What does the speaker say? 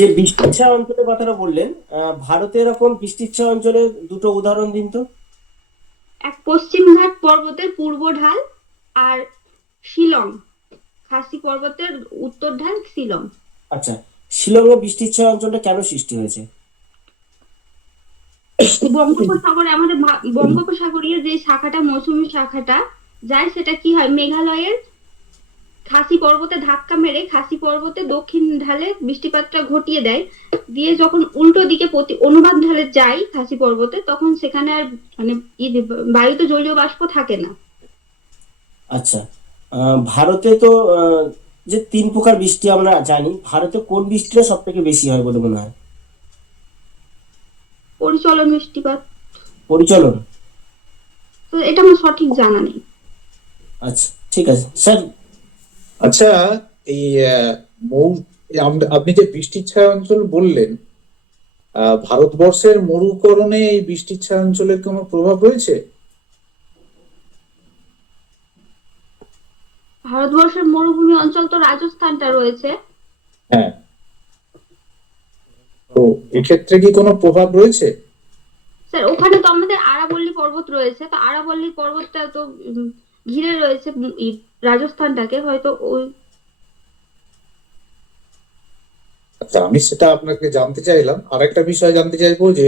যে বৃষ্টির ছায়া অঞ্চলের কথাটা বললেন, ভারতে এরকম বৃষ্টির ছায়া অঞ্চলের দুটো উদাহরণ দিন তো। এক পশ্চিমঘাট পর্বতের পূর্ব ঢাল, আর শিলং, খাসি পর্বতের উত্তর ঢাল শিলং। আচ্ছা, শিলংয়ে বৃষ্টির ছায়া অঞ্চলটা কেন সৃষ্টি হয়েছে? বঙ্গোপসাগরে আমাদের বঙ্গোপসাগরীয় যে শাখাটা, মৌসুমী শাখাটা যায়, সেটা কি হয়, মেঘালয়ের খাসি পর্বতে ধাক্কা মেরে খাসি পর্বতে দক্ষিণ ঢালে বৃষ্টিপাতটা ঘটিয়ে দেয়। দিয়ে যখন উল্টো দিকে অনুবাদ ঢালে যায় খাসি পর্বতে, তখন সেখানে আর মানে বায়ুতে জলীয় বাষ্প থাকে না। আচ্ছা, ভারতে তো আহ, যে তিন প্রকার বৃষ্টি আমরা জানি, ভারতে কোন বৃষ্টিটা সব থেকে বেশি হয় বলে মনে হয়? পরিচলন বৃষ্টিপাত। পরিচলন। তো এটা আমার সঠিক জানা নেই। আচ্ছা, ঠিক আছে স্যার। আচ্ছা, এই মৌ আপনি যে বৃষ্টির ছায়া অঞ্চল বললেন, ভারতবর্ষের মরুকরণে এই বৃষ্টির ছায়া অঞ্চলের কোনো প্রভাব রয়েছে? ভারতবর্ষের মরুভূমি অঞ্চল তো রাজস্থানটা রয়েছে। হ্যাঁ, তো এক্ষেত্রে কি কোনো প্রভাব রয়েছে? স্যার, ওখানে তো আমাদের আরাবল্লী পর্বত রয়েছে, তো আরাবল্লী পর্বতটা তো ঘিরে রয়েছে রাজস্থানটাকে, হয়তো ওই। আচ্ছা, আমি সেটা আপনাকে জানতে চাইলাম। আর একটা বিষয় জানতে চাইবো যে